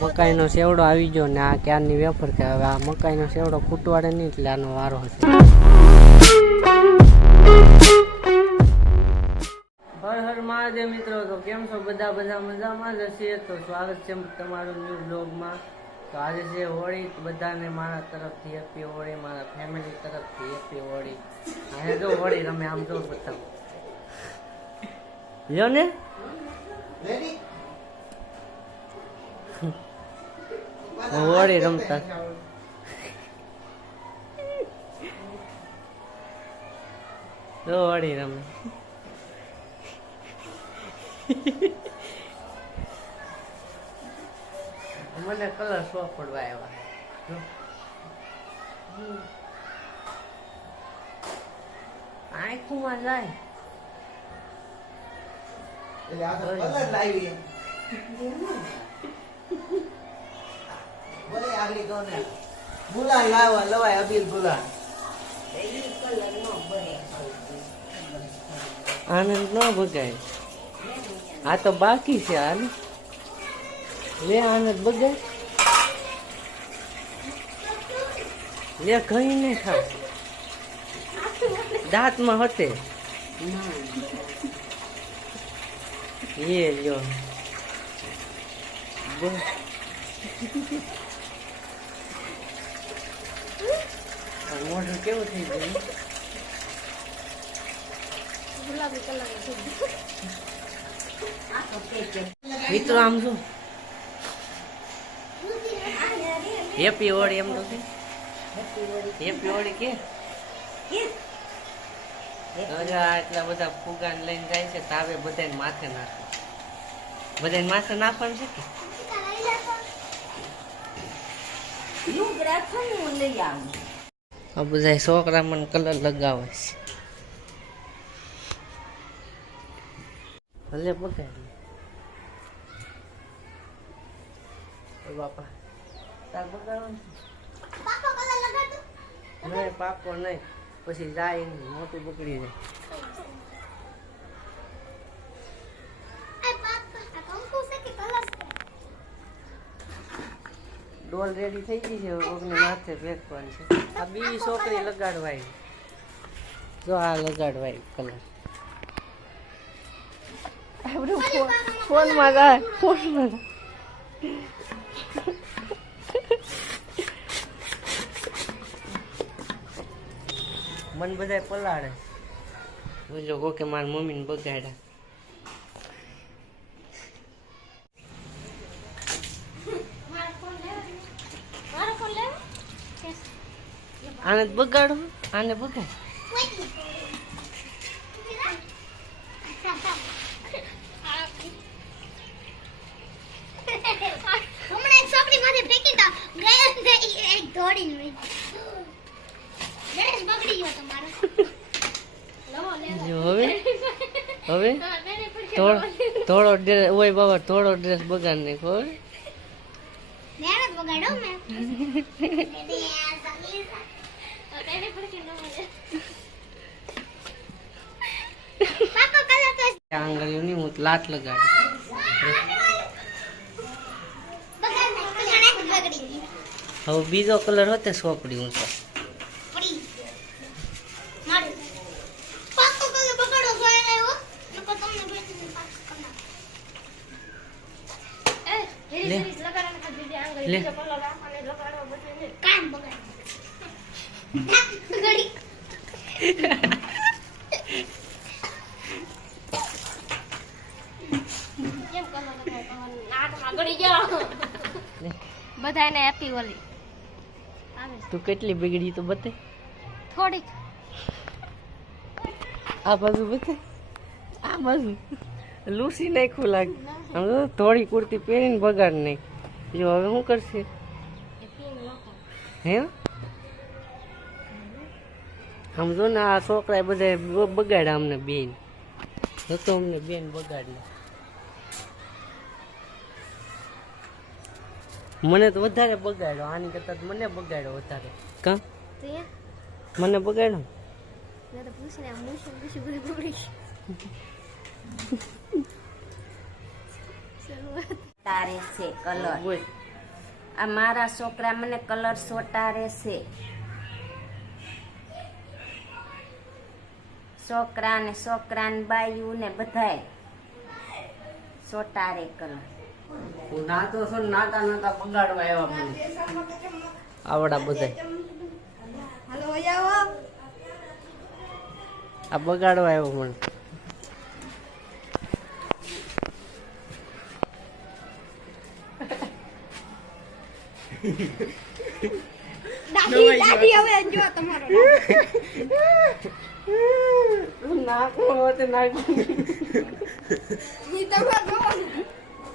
મકાઈનો સેવડો આવી ગયો ને આ ક્યારની વેફર કે હવે આ મકાઈનો સેવડો ફૂટવાડે નહીં એટલે આનો વારો હશે. હર હર મહાદેવ મિત્રો, તો કેમ છો બધા મજામાં જ હશે. તો સ્વાગત છે તમારું ન્યૂ બ્લોગમાં. તો આજે છે હોળી, બધાને મારા તરફથી હેપી હોળી, મારા ફેમિલી તરફથી હેપી હોળી. આજે જો હોળી રમે, આમ જો બતાવો લ્યો ને હોળી રમતા જો હોળી રમે. મને કલર શો પડવા આવ્યા. આંખમાં જાય આનંદ ન બગાય. આ તો બાકી છે. હાલ લે આનંદ બગાય લે, કઈ નહીં ખાવ દાંતમાં હતે એ લ્યો. મોઢું કેવું થઈ ગયું? મિત્રો આમ શું હેપી હોળી એમ તો છે. હેપી હોળી કે એટલા બધા ફુગાન લઈને જાય છે, તાવે બધાને માથે નાખે. બધાને માથે નાખવાનું છે કે આ બધા છોકરા મને કલર લગાવે છે. ભલે બગાડ બાપા તાર બગાડવાનું નહીં, પાકો નહીં, પછી જાય નહીં, મોટું બગડી જાય. ડોલ રેડી થઈ ગઈ છે, ઓગને માથે ફેંકવાની છે. આ બીજી છોકરી લગાડવાય, જો આ લગાડવાય કલર. ફોનમાં જાય, ફોનમાં મન બધા પલાળે. જો કોકે મારી મમ્મીને બગાડ્યા. આને બગાડો, આને બગાડ. હવે થોડો ડ્રેસ ઓય બાબા, થોડો ડ્રેસ બગાડ નાખો. આંગળીઓ ની હું લાટ લગાડી. હવે બીજો કલર હોતે સોપડી હું તો લે બધાને હેપી હોલી. તું કેટલી બગડી તો બતે થોડીક. આ બાજુ બતે, આ બાજુ લૂસી નાખવું લાગે. થોડી કુર્તી પહેરીને બગાડ નાખ. જો હવે શું કરશે? હે સમજો ને, આ છોકરા બધા બગાડ્યા અમને બેન. તો અમને બેન બગાડી. મને તો વધારે બગાડ્યો, આની કરતા મને બગાડ્યો વધારે. કા મને બગાડ્યો? તારે છે કલર. બોલ. આ મારા છોકરા મને કલર સોટારે છે. છોકરા ને બાયું ને બધાય સોટારે કલર. હું નાતો છો ને નાતા નાતા બગાડવા આવ્યા મને આવડા બધા આ બગાડવા આવ્યો મને.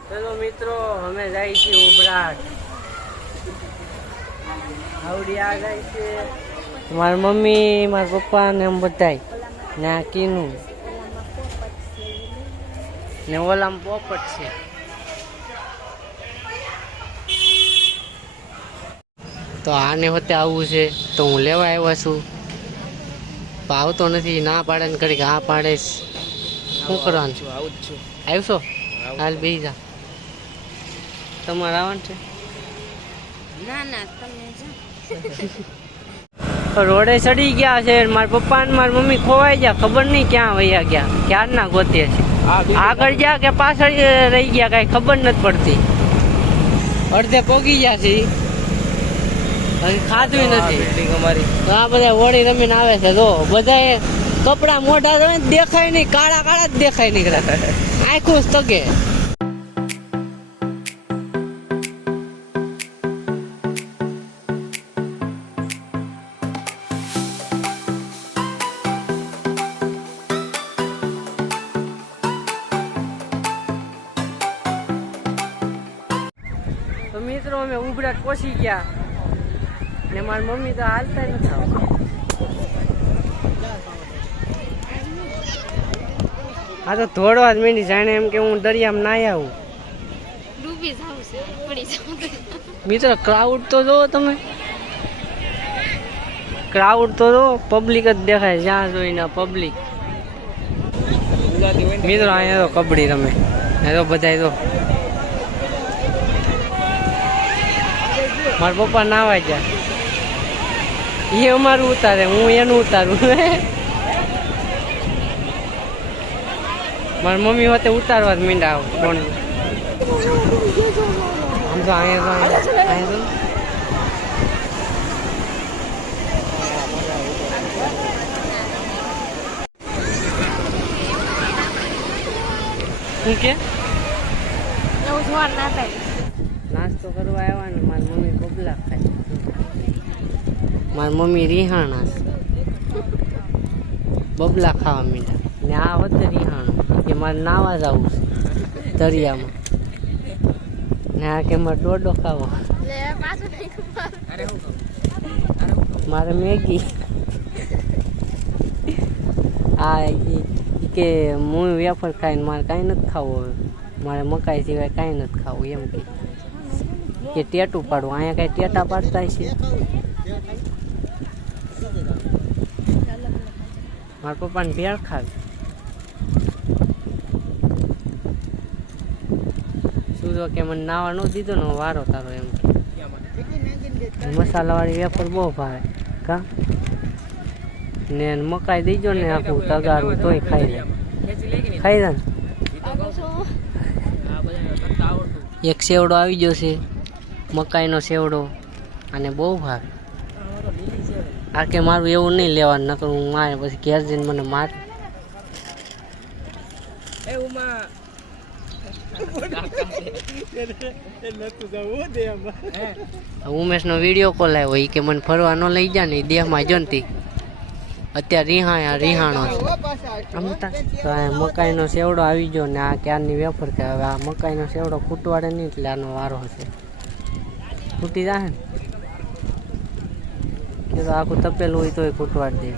ચલો મિત્રો અમે જાય છીએ ઉભરાટ. આવડી આ જાય છે મારી મમ્મી મારા પપ્પા ને એમ બધાય ને આ કીનું ને ઓલામાં પોપટ છે. તો આને હોતે આવવું છે તો હું લેવા આવ્યો છું. પણ આવતો નથી, ના પાડે ને કરી હા પાડે. શું કરવાનું? આવશો? હાલ બેસી જા. તમારે આવવાનું છે? ના ના તમે રોડે ચડી ગયા છે. મારા પપ્પા ને મારી મમ્મી ખોવાઈ ગયા, ખબર નહીં ક્યાં વયા ગયા, ક્યારના ગોતે છે. આગળ ગયા કે પાછળ રહી ગયા કઈ ખબર નથી પડતી. અડધે પોગી ગયા છે, હજી ખાધું નથી. તો આ બધા હોળી રમીને આવે છે. જો બધા કપડા મોઢા દેખાય નહીં, કાળા કાળા જ દેખાય નીકળ્યા, આખું તગે. તો મિત્રો અમે ઉભરાટ પહોંચી ગયા ને મારી મમ્મી તો હાલતા નથી આવતા. આ તો ધોડવા જ માંડી, જાણે એમ કે હું દરિયામાં નાહી આવું. ડૂબી જાવ છે, પડી જાવ. મિત્રો ક્રાઉડ તો જોવો તમે, ક્રાઉડ તો જો પબ્લિક જ દેખાય, જ્યાં જોઈને પબ્લિક. મિત્રો અહીંયા તો કબડ્ડી રમે, એ તો બધા તો મારા પપ્પા નાવા ગયા, એ અમારું ઉતારે, હું એનું ઉતારું. મારી મમ્મી હોતે ઉતારવા જ મીંડા ફોન. આમ તો અહીંયા તો શું કે એવું જોવા ના થાય. નાસ્તો કરવા આવ્યા ને મારી મમ્મી બબલા ખાય. મારી મમ્મી રીહાણા બબલા ખાવા મીઠા ને આ વખતે રીહાણું કે મારે નાવા જવું છે દરિયામાં ને આ કે મારે ડોડો ખાવો, મારે મેગી. આ કે હું વેફર ખાઈને મારે કાંઈ નથી ખાવું, હવે મારે મકાઈ સિવાય કાંઈ નથી ખાવું એમ કે ટેટું પાડવું. અહીંયા કાંઈ ટેટા પાડતા છે? મારા પપ્પાને ભેળ ખાવી. શું તો કે મને નાવા ન દીધો ને વારો તારો એમ કે. મસાલાવાળી વેફર બહુ ભાવે કા ને મકાઈ દીજો ને આખું તગારું તોય ખાઈ લે, ખાઈ લે. એક સેવડો આવી ગયો છે, મકાઈનો સેવડો, અને બહુ ભાવે. આ કે મારું એવું નહીં લેવાનું, નકર હું મારે પછી ઘેર જઈને મને માર. ઉમેશનો વિડીયો કોલ આવ્યો, એ કે મને ફરવા ન લઈ જા ને દેહમાં જનતી. અત્યારે રીહાણો છે. તો આ મકાઈનો સેવડો આવી ગયો ને આ ક્યારની વેફર કે હવે આ મકાઈનો સેવડો ફૂટવાડે નહીં, એટલે આનો વારો હશે. ફૂટી જાય ને કે તો આખું તપેલું હોય તોય ફૂટવાડી દે.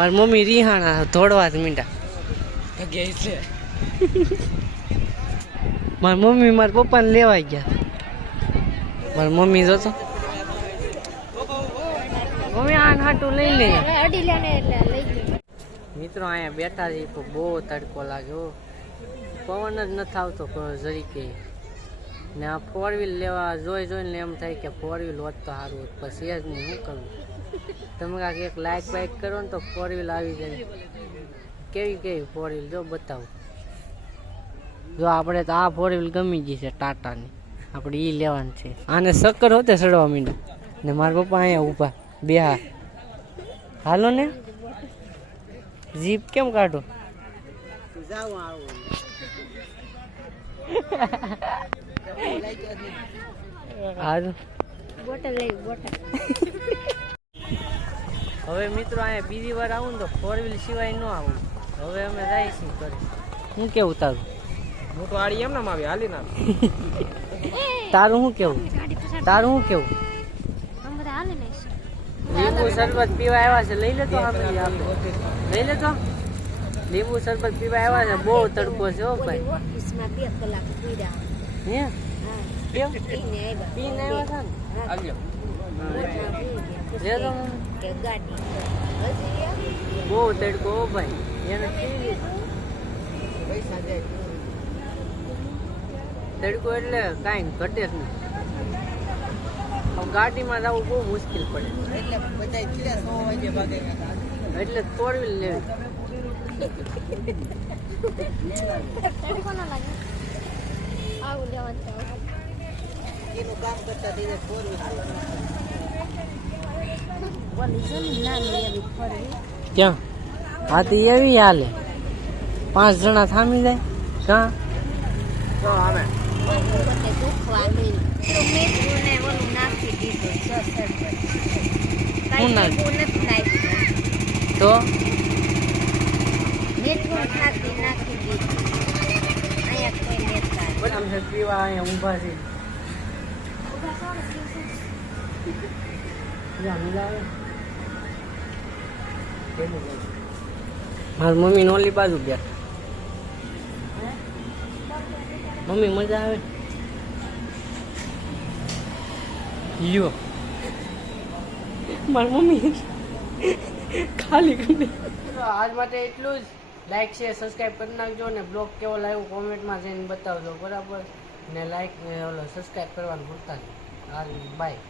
મારી મમ્મી રિહાણા દોડવા જ મીંડા મારી મમ્મી મારા પપ્પાને લેવા ગયા. મારી મમ્મી જોતો મમ્મી આ હાટું લઈ લે. અડી લે ને એટલે લઈ ગયો. મિત્રો અહીંયા બેઠા છે તો બહુ તડકો લાગ્યો, પવન જ નથી આવતો જરીકે. ને આ ફોર વ્હીલ લેવા જોઈને એમ થાય કે ફોર વ્હીલ હોત તો સારું હોત, પછી જ નહીં શું કરવું. તમે કાંઈક એક લાઇક બાઇક કરો ને તો ફોર વ્હીલ આવી જાય. કેવી ફોર વ્હીલ જો બતાવું. જો આપણે તો આ ફોર વ્હીલ ગમી ગઈ છે ટાટાની, આપણે એ લેવાની છે. આને શક્કર હોતે ચડવા માંડ્યા ને મારા પપ્પા અહીંયા ઊભા બે હાલો ને જીપ કેમ કાઢો. બોટલ લઈ બોટલ. હવે મિત્રો અહીંયા બીજી વાર આવું ને તો ફોર વ્હીલ સિવાય ન આવું. હવે અમે જાય છીએ ઘરે. હું કેવું તારું? હું તો આડી એમ ના આવી હાલી ના. તારું શું કેવું? તારું શું કેવું? આમ બધા હાલે નહીં. લીંબુ શરબત પીવા આવ્યા છે, લઈ લેતો. લઈ લેતો. લીંબુ શરબત પીવા આવ્યા છે, બહુ તડકો છે હો ભાઈ. ઓફિસમાં 2 કલાક પીડા. હે હા કેમ પીને આવ્યા. પીને આવ્યા છે ને? હાલ્યો. લેતો. કે ગાડી હજી બહુ તડકો હો ભાઈ. એને પી લીધું. પૈસા જાય. તડકો એટલે કાંઈ ઘટે જ નહીં. ગાડીમાં જવું બહુ મુશ્કેલ પડે, એટલે બધા 100 વાગે ભાગે. એટલે ફોર વ્હીલ લેવી. તડકો ન લાગે. આવું લેવાનું તો એનું કામ કરતા ધીરે 4 બોલી છે ને નાની એવી ફરવી. ક્યાં? હા તો એવી હાલે. 5 જણા થામી જાય કાં તો આમે પોતે દુખવા નહીં તો મીઠું ને ઓલું નાખી દીધું સરસર પર. શું નાખ્યું? કાંઈ નથી નાખ્યું. તો મીઠું નાખી દીધું. અહીંયા કોઈ લેતા નહીં. બધા અમે પીવા અહીંયા ઊભા છે. મારી મમ્મી નો ઓલી બાજુ બેઠા. મમ્મી મજા આવે યો. મારી મમ્મી ખાલી કરી. આજ માટે એટલું જ. લાઈક શેર સબસ્ક્રાઈબ કરી નાખજો ને બ્લોગ કેવો લાગ્યો કોમેન્ટમાં જઈને બતાવજો બરાબર. ને લાઈક ને ઓલો સબસ્ક્રાઈબ કરવાનું ભૂલતા નહીં. બાય.